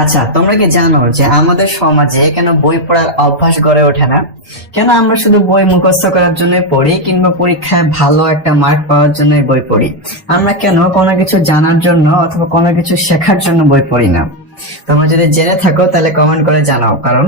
আচ্ছা, তোমরা কি জানো যে আমাদের সমাজে কেন বই পড়ার অভ্যাস গড়ে ওঠে না? কেন আমরা শুধু বই মুখস্থ করার জন্য পড়ি কিংবা পরীক্ষায় ভালো একটা মার্ক পাওয়ার জন্য বই পড়ি? আমরা কেন কোনো কিছু জানার জন্য অথবা কোনো কিছু শেখার জন্য বই পড়ি না? তোমরা যদি জেনে থাকো তাহলে কমেন্ট করে জানাও, কারণ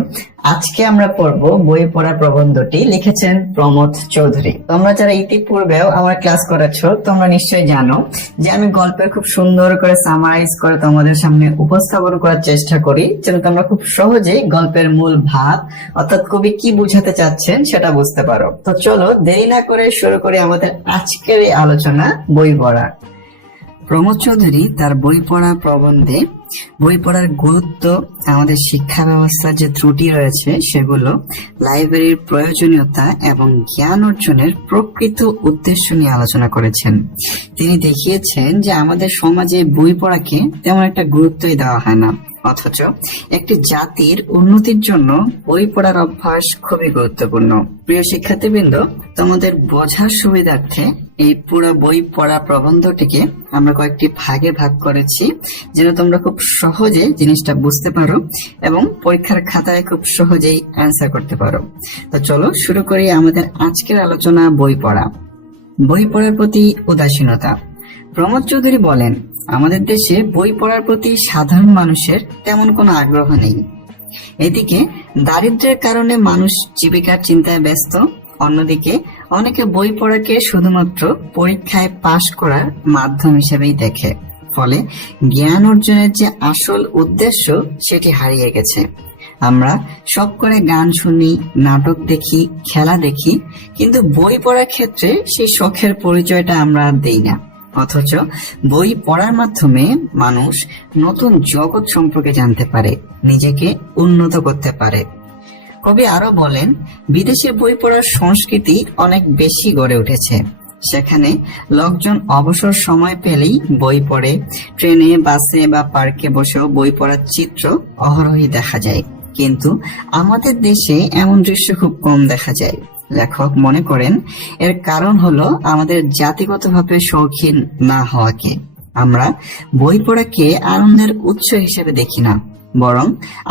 আজকে আমরা পড়বো বই পড়ার প্রবন্ধটি লিখেছেন প্রমথ চৌধুরী। তোমরা যারা ইতিপূর্বেও আমার ক্লাস করেছো তোমরা নিশ্চয়ই জানো যে আমি গল্পের খুব সুন্দর করে সামারাইজ করে তোমাদের সামনে উপস্থাপন করার চেষ্টা করি, যেন তোমরা খুব সহজেই গল্পের মূল ভাব অর্থাৎ কবি কি বুঝাতে চাচ্ছেন সেটা বুঝতে পারো। তো চলো দেরি না করে শুরু করি আমাদের আজকের এই আলোচনা, বই পড়া। প্রমথ চৌধুরী তার বই পড়া প্রবন্ধে বই পড়ার গুরুত্ব, আমাদের শিক্ষা ব্যবস্থার যে ত্রুটি রয়েছে সেগুলো, লাইব্রেরির প্রয়োজনীয়তা এবং জ্ঞান অর্জনের প্রকৃত উদ্দেশ্য নিয়ে আলোচনা করেছেন। তিনি দেখিয়েছেন যে আমাদের সমাজে বই পড়াকে তেমন একটা গুরুত্বই দেওয়া হয় না, অথচ একটি জাতির উন্নতির জন্য বই পড়ার অভ্যাস খুবই গুরুত্বপূর্ণ। প্রিয় শিক্ষার্থীবৃন্দ, তোমাদের বোঝার সুবিধার্থে এই পুরো বই পড়া প্রবন্ধটিকে আমরা কয়েকটি ভাগে ভাগ করেছি, যেন তোমরা খুব সহজে জিনিসটা বুঝতে পারো এবং পরীক্ষার খাতায় খুব সহজেই অ্যান্সার করতে পারো। তো চলো শুরু করি আমাদের আজকের আলোচনা, বই পড়া। বই পড়ার প্রতি উদাসীনতা। প্রমথ চৌধুরী বলেন, আমাদের দেশে বই পড়ার প্রতি সাধারণ মানুষের তেমন কোনো আগ্রহ নেই। এদিকে দারিদ্র্যের কারণে মানুষ জীবিকার চিন্তায় ব্যস্ত, অন্যদিকে অনেকে বই পড়াকে শুধুমাত্র পরীক্ষায় পাশ করার মাধ্যম হিসেবেই দেখে। ফলে জ্ঞান অর্জনের যে আসল উদ্দেশ্য সেটি হারিয়ে গেছে। আমরা সব করে গান শুনি, নাটক দেখি, খেলা দেখি, কিন্তু বই পড়ার ক্ষেত্রে সেই শখের পরিচয়টা আমরা দেই না। অথচ বই পড়ার মাধ্যমে মানুষ নতুন জগৎ সম্পর্কে জানতে পারে, নিজেকে উন্নত করতে পারে। কবি আরো বলেন, বিদেশে বই পড়ার সংস্কৃতি অনেক বেশি গড়ে উঠেছে। সেখানে লোকজন অবসর সময় পেলেই বই পড়ে, ট্রেনে, বাসে বা পার্কে বসেও বই পড়ার চিত্র অহরহই দেখা যায়। কিন্তু আমাদের দেশে এমন দৃশ্য খুব কম দেখা যায়। লেখক মনে করেন এর কারণ হলো আমাদের জাতিগতভাবে শৌখিন না হওয়াকে। আমরা বই পড়াকে আনন্দের উৎস হিসেবে দেখি না, বরং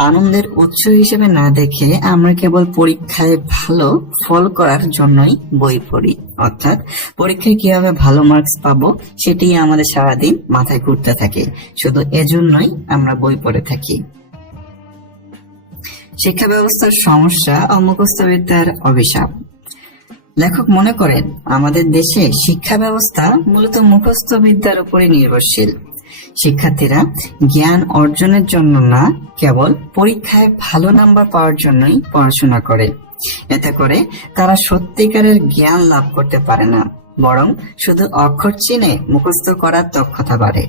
আনন্দের উৎস হিসেবে না দেখে আমরা কেবল পরীক্ষায় ভালো ফল করার জন্যই বই পড়ি। অর্থাৎ পরীক্ষায় কিভাবে ভালো মার্কস পাবো সেটাই আমাদের সারাদিন মাথায় ঘুরতে থাকে, শুধু এজন্যই আমরা বই পড়ে থাকি। শিক্ষা ব্যবস্থার সমস্যা ও মুখস্থবিদ্যার অভিশাপ। লেখক মনে করেন আমাদের দেশে শিক্ষা ব্যবস্থা মূলত মুখস্থ বিদ্যার উপরে নির্ভরশীল। শিক্ষার্থীরা জ্ঞান অর্জনের জন্য না, কেবল পরীক্ষায় ভালো নাম্বার পাওয়ার জন্যই পড়াশোনা করে। এতে করে তারা সত্যিকারের জ্ঞান লাভ করতে পারে না, বরং শুধু অক্ষর চিনে মুখস্থ করার দক্ষতা বাড়ে।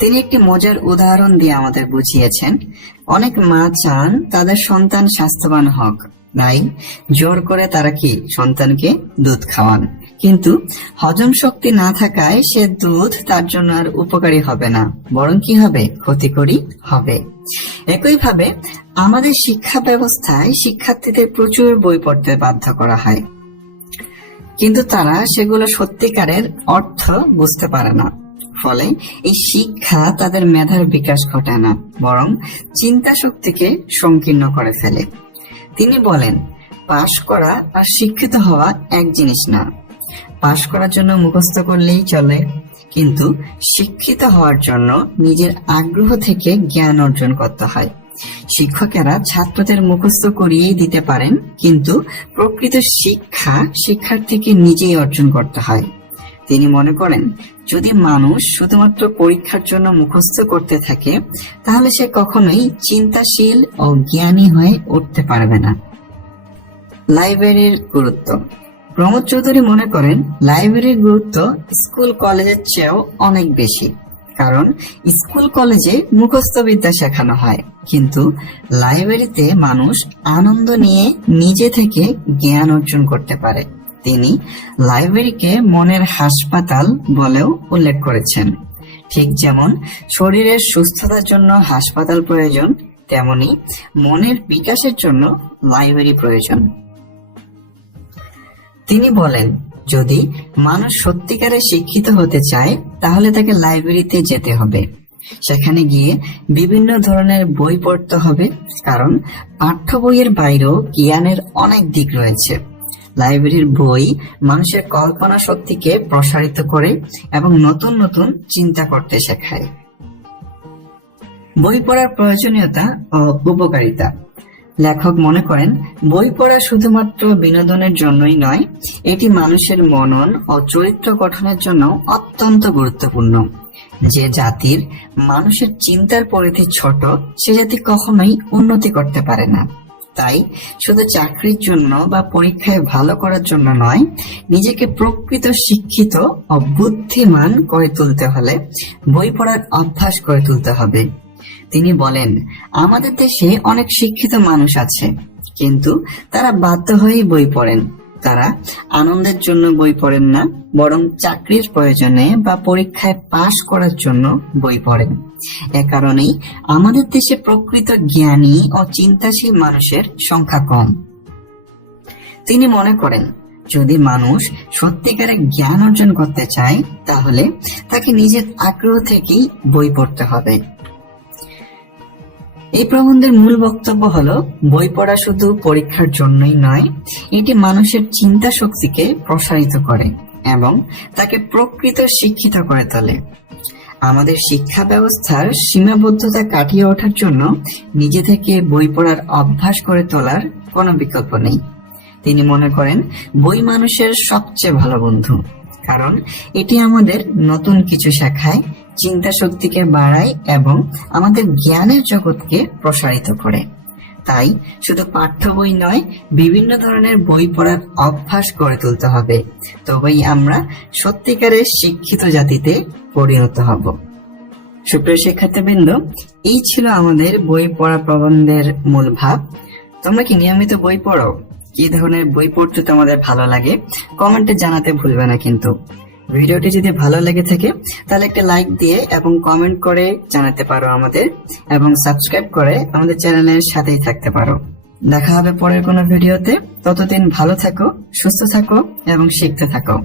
তিনি একটি মজার উদাহরণ দিয়ে আমাদের বুঝিয়েছেন, অনেক মা চান তাদের সন্তান স্বাস্থ্যবান হোক, তাই জোর করে তারা কি সন্তানকে দুধ খাওয়ান, কিন্তু হজম শক্তি না থাকায় সে দুধ তার জন্য আর উপকারী হবে না, বরং কি হবে, ক্ষতিকরী হবে। একইভাবে আমাদের শিক্ষা ব্যবস্থায় শিক্ষার্থীদের প্রচুর বই পড়তে বাধ্য করা হয়, কিন্তু তারা সেগুলো সত্যিকারের অর্থ বুঝতে পারে না। ফলে এই শিক্ষা তাদের মেধার বিকাশ ঘটায় না, বরং চিন্তা শক্তিকে সংকীর্ণ করে ফেলে। তিনি বলেন, পাশ করা আর শিক্ষিত হওয়া এক জিনিস না। পাশ করার জন্য মুখস্থ করলেই চলে, কিন্তু শিক্ষিত হওয়ার জন্য নিজের আগ্রহ থেকে জ্ঞান অর্জন করতে হয়। শিক্ষকেরা ছাত্রদের মুখস্থ করিয়েই দিতে পারেন, কিন্তু প্রকৃত শিক্ষা শিক্ষার্থীকে নিজেই অর্জন করতে হয়। তিনি মনে করেন, যদি মানুষ শুধুমাত্র পরীক্ষার জন্য মুখস্থ করতে থাকে, তাহলে সে কখনোই চিন্তাশীল ও জ্ঞানী হয়ে উঠতে পারবে না। লাইব্রেরির গুরুত্ব। প্রমথ চৌধুরী মনে করেন লাইব্রেরির গুরুত্ব স্কুল কলেজের চেয়েও অনেক বেশি, কারণ স্কুল কলেজে মুখস্থ বিদ্যা শেখানো হয়, কিন্তু লাইব্রেরিতে মানুষ আনন্দ নিয়ে নিজে থেকে জ্ঞান অর্জন করতে পারে। তিনি লাইব্রেরিকে মনের হাসপাতাল বলেও উল্লেখ করেছেন। ঠিক যেমন শরীরের সুস্থতার জন্য হাসপাতাল প্রয়োজন, তেমনি মনের বিকাশের জন্য লাইব্রেরি প্রয়োজন। তিনি বলেন, যদি মানুষ সত্যিকারে শিক্ষিত হতে চায় তাহলে তাকে লাইব্রেরিতে যেতে হবে। সেখানে গিয়ে বিভিন্ন ধরনের বই পড়তে হবে, কারণ পাঠ্য বইয়ের বাইরেও জ্ঞানের অনেক দিক রয়েছে। লাইব্রেরির বই মানুষের কল্পনা শক্তিকে প্রসারিত করে এবং নতুন নতুন চিন্তা করতে শেখায়। বই পড়ার প্রয়োজনীয়তা ও উপকারিতা। লেখক মনে করেন বই পড়া শুধুমাত্র বিনোদনের জন্যই নয়, এটি মানুষের মনন ও চরিত্র গঠনের জন্য অত্যন্ত গুরুত্বপূর্ণ। যে জাতির মানুষের চিন্তার পরিধি ছোট, সে জাতি কখনোই উন্নতি করতে পারে না। তাই শুধু চাকরির জন্য বা পরীক্ষায় ভালো করার জন্য নয়, নিজেকে প্রকৃত শিক্ষিত ও বুদ্ধিমান করে তুলতে হলে বই পড়ার অভ্যাস করে তুলতে হবে। তিনি বলেন, আমাদের দেশে অনেক শিক্ষিত মানুষ আছে, কিন্তু তারা বাধ্য হয়েই বই পড়েন। তারা আনন্দের জন্য বই পড়েন না, বরং চাকরির প্রয়োজনে বা পরীক্ষায় পাশ করার জন্য বই পড়েন। এ কারণেই আমাদের দেশে প্রকৃত জ্ঞানী ও চিন্তাশীল মানুষের সংখ্যা কম। তিনি মনে করেন, যদি মানুষ সত্যিকারের জ্ঞান অর্জন করতে চায়, তাহলে তাকে নিজের আগ্রহ থেকেই বই পড়তে হবে। এই প্রবন্ধের মূল বক্তব্য হলো, বই পড়া শুধু পরীক্ষার জন্যই নয়, এটি মানুষের চিন্তা শক্তিকে প্রসারিত করে এবং তাকে প্রকৃত শিক্ষিত করে তোলে। আমাদের শিক্ষা ব্যবস্থার সীমাবদ্ধতা কাটিয়ে ওঠার জন্য নিজে থেকে বই পড়ার অভ্যাস করে তোলার কোনো বিকল্প নেই। তিনি মনে করেন বই মানুষের সবচেয়ে ভালো বন্ধু, কারণ এটি আমাদের নতুন কিছু শেখায়, চিন্তা শক্তিকে বাড়ায় এবং আমাদের জ্ঞানের জগৎকে প্রসারিত করে। তাই শুধু পাঠ্য বই নয়, বিভিন্ন ধরনের বই পড়ার অভ্যাস গড়ে তুলতে হবে, তবেই আমরা সত্যিকারের শিক্ষিত জাতিতে পরিণত হব। সুপ্রিয় শিক্ষার্থীবৃন্দ, এই ছিল আমাদের বই পড়া প্রবন্ধের মূল ভাব। তোমরা কি নিয়মিত বই পড়ো? কি ধরনের বই পড়তে তোমাদের ভালো লাগে কমেন্টে জানাতে ভুলবে না কিন্তু। ভিডিওটি যদি ভালো লেগে থাকে তাহলে একটা লাইক দিয়ে এবং কমেন্ট করে জানাতে পারো আমাদের, এবং সাবস্ক্রাইব করে আমাদের চ্যানেলের সাথেই থাকতে পারো। দেখা হবে পরের কোনো ভিডিওতে। ততদিন ভালো থাকো, সুস্থ থাকো এবং শিখতে থাকো।